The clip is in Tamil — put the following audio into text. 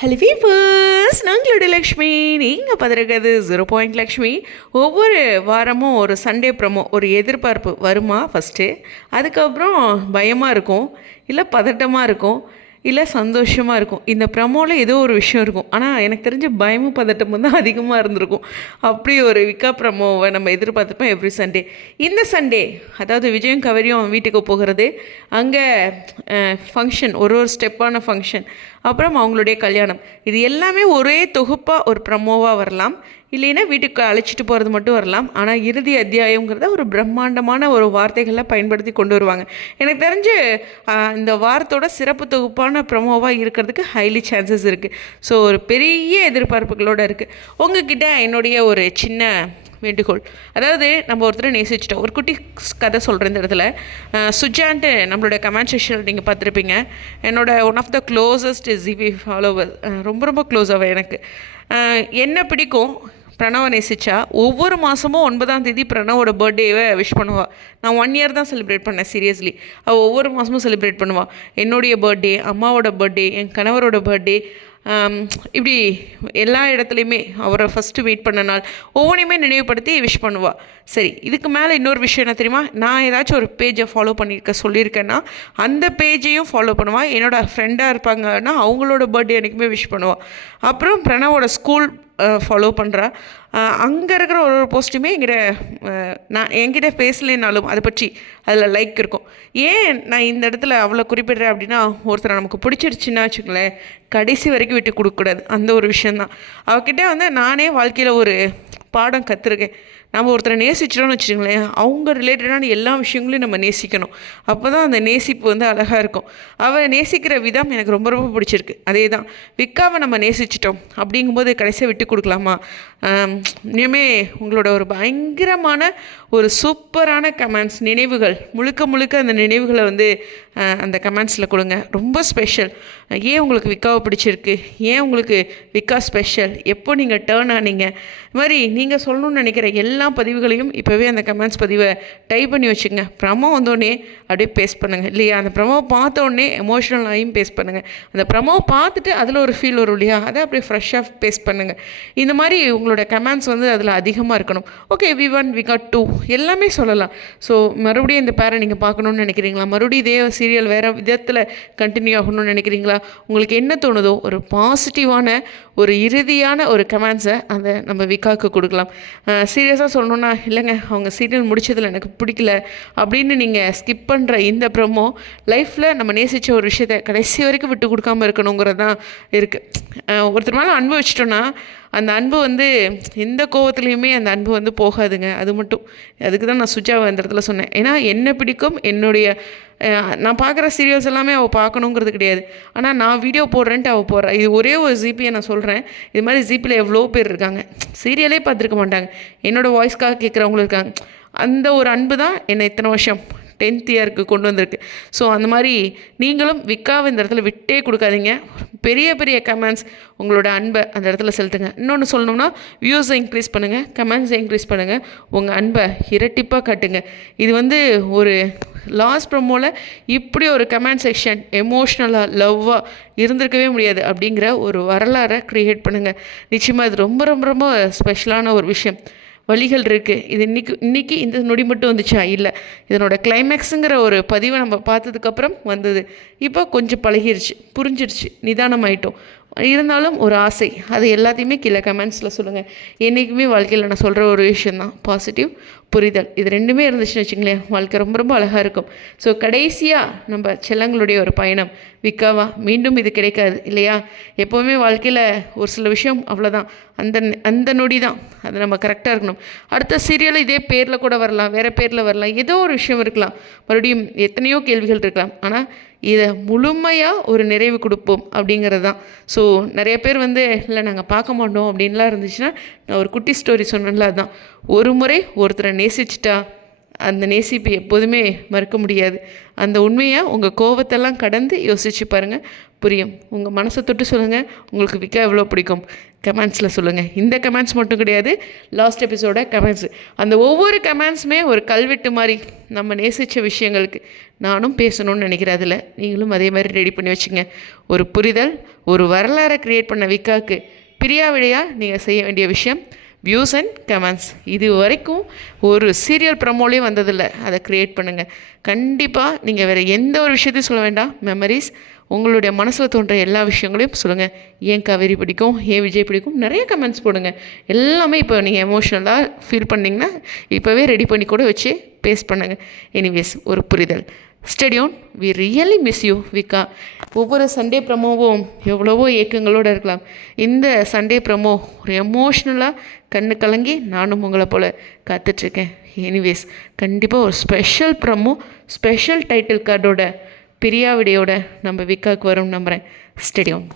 Hello viewers, நாங்களுடைய Lakshmi. நீங்கள் பார்த்துருக்கிறது 0 லக்ஷ்மி. ஒவ்வொரு வாரமும் ஒரு சண்டே ப்ரமோ, ஒரு எதிர்பார்ப்பு வருமா ஃபஸ்ட்டு, அதுக்கப்புறம் பயமாக இருக்கும், இல்லை பதட்டமாக இருக்கும், இல்லை சந்தோஷமாக இருக்கும். இந்த ப்ரமோவில் ஏதோ ஒரு விஷயம் இருக்கும். ஆனால் எனக்கு தெரிஞ்ச பயமும் பதட்டமும் தான் அதிகமாக இருந்திருக்கும். அப்படி ஒரு விக்கா ப்ரமோவை நம்ம எதிர்பார்த்துப்போம் எவ்ரி சண்டே. இந்த சண்டே அதாவது விஜயும் கவரியும் வீட்டுக்கு போகிறது, அங்கே ஃபங்க்ஷன், ஒரு ஸ்டெப்பான ஃபங்க்ஷன், அப்புறம் அவங்களுடைய கல்யாணம், இது எல்லாமே ஒரே தொகுப்பாக ஒரு ப்ரமோவாக வரலாம், இல்லைன்னா வீட்டுக்கு அழைச்சிட்டு போகிறது மட்டும் வரலாம். ஆனால் இறுதி அத்தியாயங்கிறத ஒரு பிரம்மாண்டமான ஒரு வார்த்தைகளை பயன்படுத்தி கொண்டு வருவாங்க. எனக்கு தெரிஞ்சு இந்த வாரத்தோட சிறப்பு தொகுப்பான ப்ரமோவாக இருக்கிறதுக்கு ஹைலி சான்சஸ் இருக்குது. ஸோ ஒரு பெரிய எதிர்பார்ப்புகளோடு இருக்குது. உங்ககிட்ட என்னுடைய ஒரு சின்ன வேண்டுகோள், அதாவது நம்ம ஒருத்தரை நேசிச்சிட்டோம். ஒரு குட்டி கதை சொல்கிறேன் இந்த இடத்துல. சுஜான்ட்டு நம்மளோட கமெண்ட் செக்ஷனில் நீங்கள் பார்த்துருப்பீங்க. என்னோட one of the closest GP follower, ரொம்ப ரொம்ப க்ளோஸ் ஆக எனக்கு. என்ன பிடிக்கும், பிரணவை நேசிச்சா ஒவ்வொரு மாதமும் 9ஆம் தேதி பிரணவோட பர்த்டேவை விஷ் பண்ணுவாள். நான் 1 இயர் தான் செலிப்ரேட் பண்ணேன் சீரியஸ்லி. அவள் ஒவ்வொரு மாதமும் செலிப்ரேட் பண்ணுவாள். என்னுடைய பர்த்டே, அம்மாவோட பர்த்டே, என் கணவரோட பர்த்டே, இப்படி எல்லா இடத்துலையுமே அவரை ஃபஸ்ட்டு மீட் பண்ண நாள் ஒவ்வொன்றையுமே நினைவுபடுத்தி விஷ் பண்ணுவாள். சரி, இதுக்கு மேலே இன்னொரு விஷயம் என்ன தெரியுமா, நான் ஏதாச்சும் ஒரு பேஜை ஃபாலோ சொல்லியிருக்கேன்னா அந்த பேஜையும் ஃபாலோ பண்ணுவாள். என்னோடய ஃப்ரெண்டாக இருப்பாங்கன்னா அவங்களோட பர்த்டே அன்றைக்குமே விஷ் பண்ணுவாள். அப்புறம் பிரணவோட ஸ்கூல் ஃபாலோ பண்ணுறா. அங்கே இருக்கிற ஒரு போஸ்ட்டுமே என்கிட்ட பேசலைனாலும் அதை பற்றி அதில் லைக் இருக்கும். ஏன் நான் இந்த இடத்துல அவ்வளோ குறிப்பிடுறேன் அப்படின்னா, ஒருத்தரை நமக்கு பிடிச்சிருச்சுன்னா வச்சுக்கங்களேன், கடைசி வரைக்கும் விட்டு கொடுக்கக்கூடாது. அந்த ஒரு விஷயந்தான். அவகிட்ட நானே வாழ்க்கையில் ஒரு பாடம் கற்றுருக்கேன். நம்ம ஒருத்தரை நேசிச்சிட்டோம்னு வச்சுக்கோங்களேன், அவங்க ரிலேட்டடான எல்லா விஷயங்களையும் நம்ம நேசிக்கணும். அப்போ தான் அந்த நேசிப்பு அழகாக இருக்கும். அவள் நேசிக்கிற விதம் எனக்கு ரொம்ப ரொம்ப பிடிச்சிருக்கு. அதே தான் விக்காவை நம்ம நேசிச்சிட்டோம் அப்படிங்கும்போது கடைசியாக விட்டு கொடுக்கலாமா? இனிமே உங்களோட ஒரு பயங்கரமான ஒரு சூப்பரான கமெண்ட்ஸ், நினைவுகள் முழுக்க முழுக்க அந்த நினைவுகளை அந்த கமெண்ட்ஸில் கொடுங்க. ரொம்ப ஸ்பெஷல். ஏன் உங்களுக்கு விக்காவை பிடிச்சிருக்கு, ஏன் உங்களுக்கு விக்கா ஸ்பெஷல், எப்போ நீங்கள் டேர்ன் ஆனீங்க, இது மாதிரி நீங்கள் சொல்லணும்னு நினைக்கிற எல்லா பதிவுகளையும் இப்போவே அந்த கமெண்ட்ஸ் பதிவை டைப் பண்ணி வச்சுங்க. ப்ரமோ வந்தோடனே அப்படியே பேஸ்ட் பண்ணுங்கள் இல்லையா, அந்த ப்ரமோ பார்த்தோடனே எமோஷனல் ஆகியும் பேஸ்ட் பண்ணுங்கள். அந்த ப்ரமோ பார்த்துட்டு அதில் ஒரு ஃபீல் வரும் இல்லையா, அதை அப்படியே ஃப்ரெஷ்ஷாக பேஸ்ட் பண்ணுங்கள். இந்த மாதிரி உங்களோட கமெண்ட்ஸ் அதில் அதிகமாக இருக்கணும். ஓகே, V1 V2 எல்லாமே சொல்லலாம். ஸோ மறுபடியும் இந்த பேரை நீங்கள் பார்க்கணுன்னு நினைக்கிறீங்களா, மறுபடியும் இதே சீரியல் வேறு விதத்தில் கண்டினியூ ஆகணும்னு நினைக்கிறீங்களா, உங்களுக்கு என்ன தோணுதோ ஒரு பாசிட்டிவான ஒரு இறுதியான ஒரு கமெண்ட்ஸை அந்த நம்ம விக்காவுக்கு கொடுக்கலாம். சீரியஸாக சொல்லணுன்னா, இல்லைங்க அவங்க சீரியல் முடிச்சதில் எனக்கு பிடிக்கல அப்படின்னு நீங்கள் ஸ்கிப் பண்ணுற இந்த ப்ரமோ லைஃப்பில் நம்ம நேசித்த ஒரு விஷயத்தை கடைசி வரைக்கும் விட்டு கொடுக்காமல் இருக்கணுங்கிறது தான் இருக்குது. ஒருத்தர் மேலே அன்பு வச்சிட்டோன்னா அந்த அன்பு எந்த கோவத்துலேயுமே அந்த அன்பு போகாதுங்க. அதுக்கு தான் நான் சுஜாவை அந்த இடத்துல சொன்னேன். ஏன்னா என்ன பிடிக்கும், நான் பார்க்குற சீரியல்ஸ் எல்லாமே அவள் பார்க்கணுங்கிறது கிடையாது. ஆனால் நான் வீடியோ போடுறேன்ட்டு அவள் போடுறா. இது ஒரே ஒரு ஜிபியை நான் சொல்கிறேன். இது மாதிரி ஜிபியில் எவ்வளோ பேர் இருக்காங்க, சீரியலே பார்த்துருக்க மாட்டாங்க, என்னோடய வாய்ஸ்க்காக கேட்குறவங்களும் இருக்காங்க. அந்த ஒரு அன்பு தான் என்னை இத்தனை வருஷம் 10th இயருக்கு கொண்டு வந்திருக்கு. ஸோ அந்த மாதிரி நீங்களும் விக்காவை இந்த இடத்துல விட்டே கொடுக்காதீங்க. பெரிய பெரிய கமெண்ட்ஸ், உங்களோட அன்பை அந்த இடத்துல செலுத்துங்க. இன்னொன்று சொல்லணும்னா, வியூஸை இன்க்ரீஸ் பண்ணுங்கள், கமெண்ட்ஸை இன்க்ரீஸ் பண்ணுங்கள், உங்கள் அன்பை இரட்டிப்பாக காட்டுங்க. இது ஒரு லாஸ்ட் ப்ரமோவில் இப்படி ஒரு கமெண்ட் செக்ஷன் எமோஷ்னலாக லவ்வாக இருந்திருக்கவே முடியாது அப்படிங்கிற ஒரு வரலாறை க்ரியேட் பண்ணுங்கள். நிச்சயமாக இது ரொம்ப ரொம்ப ரொம்ப ஸ்பெஷலான ஒரு விஷயம். வழிகள் இருக்குது. இது இன்றைக்கி இந்த நொடி மட்டும் வந்துச்சா, இல்லை, இதனோட கிளைமேக்ஸுங்கிற ஒரு பதிவை நம்ம பார்த்ததுக்கப்புறம் வந்தது. இப்போ கொஞ்சம் பழகிருச்சு, புரிஞ்சிருச்சு, நிதானமாயிட்டோம். இருந்தாலும் ஒரு ஆசை, அது எல்லாத்தையுமே கீழே கமெண்ட்ஸில் சொல்லுங்கள். என்றைக்குமே வாழ்க்கையில் நான் சொல்கிற ஒரு விஷயந்தான் பாசிட்டிவ், புரிதல். இது ரெண்டுமே இருந்துச்சுன்னு வச்சுங்களேன், வாழ்க்கை ரொம்ப ரொம்ப அழகாக இருக்கும். ஸோ கடைசியாக நம்ம செல்லங்களுடைய ஒரு பயணம் விக்காவா, மீண்டும் இது கிடைக்காது இல்லையா. எப்போவுமே வாழ்க்கையில் ஒரு சில விஷயம் அவ்வளோதான், அந்த நொடி தான், அது நம்ம கரெக்டாக இருக்கணும். அடுத்த சீரியல் இதே பேரில் கூட வரலாம், வேறு பேரில் வரலாம், ஏதோ ஒரு விஷயம் இருக்கலாம், மறுபடியும் எத்தனையோ கேள்விகள் இருக்கலாம். ஆனால் இதை முழுமையாக ஒரு நிறைவு கொடுப்போம் அப்படிங்கிறது தான். ஸோ நிறைய பேர் இல்லை நாங்கள் பார்க்க மாட்டோம் அப்படின்லாம் இருந்துச்சுன்னா, நான் ஒரு குட்டி ஸ்டோரி சொன்னேன்ல, அதுதான். ஒரு முறை ஒருத்தரை நேசிச்சிட்டா அந்த நேசிப்பு எப்போதுமே மறக்க முடியாது. அந்த உண்மையை உங்கள் கோபத்தெல்லாம் கடந்து யோசிச்சு பாருங்கள், புரியும். உங்கள் மனசை தொட்டு சொல்லுங்கள், உங்களுக்கு விக்கா எவ்வளோ பிடிக்கும் கமெண்ட்ஸில் சொல்லுங்கள். இந்த கமெண்ட்ஸ் மட்டும் கிடையாது, லாஸ்ட் எபிசோட கமெண்ட்ஸ், அந்த ஒவ்வொரு கமெண்ட்ஸுமே ஒரு கல்வெட்டு மாதிரி நம்ம நேசித்த விஷயங்களுக்கு நானும் பேசணும்னு நினைக்கிறேன். அதில் நீங்களும் அதே மாதிரி ரெடி பண்ணி வச்சுங்க. ஒரு புரிதல், ஒரு வரலாறை க்ரியேட் பண்ண விக்காவுக்கு பிரியாவிடையாக நீங்கள் செய்ய வேண்டிய விஷயம் வியூஸ் அண்ட் கமெண்ட்ஸ். இது வரைக்கும் ஒரு சீரியல் ப்ரமோலையும் வந்ததில்லை, அதை க்ரியேட் பண்ணுங்கள். கண்டிப்பாக நீங்கள் வேறு எந்த ஒரு விஷயத்தையும் சொல்ல வேண்டாம். மெமரிஸ், உங்களுடைய மனசில் தோன்ற எல்லா விஷயங்களையும் சொல்லுங்கள். ஏன் காவேரி பிடிக்கும், ஏன் விஜய் பிடிக்கும், நிறைய கமெண்ட்ஸ் போடுங்க. எல்லாமே இப்போ நீங்கள் எமோஷ்னலாக ஃபீல் பண்ணிங்கன்னா இப்போவே ரெடி பண்ணி கூட வச்சு பேஸ்ட் பண்ணுங்கள். எனிவேஸ், ஒரு புரிதல். ஸ்டேடியோன், வி ரியலி மிஸ் யூ விக்கா. ஒவ்வொரு சண்டே ப்ரமோவும் எவ்வளவோ ஏக்கங்களோடு இருக்கலாம். இந்த சண்டே ப்ரமோ ஒரு எமோஷ்னலாக கண்ணு கலங்கி நானும் உங்களை போல் காத்துட்ருக்கேன். எனிவேஸ், கண்டிப்பாக ஒரு ஸ்பெஷல் ப்ரமோ, ஸ்பெஷல் டைட்டில் கார்டோட பிரியாவிடையோட நம்ம விக்காவுக்கு வரும் நம்புகிறேன். ஸ்டேடியோன்.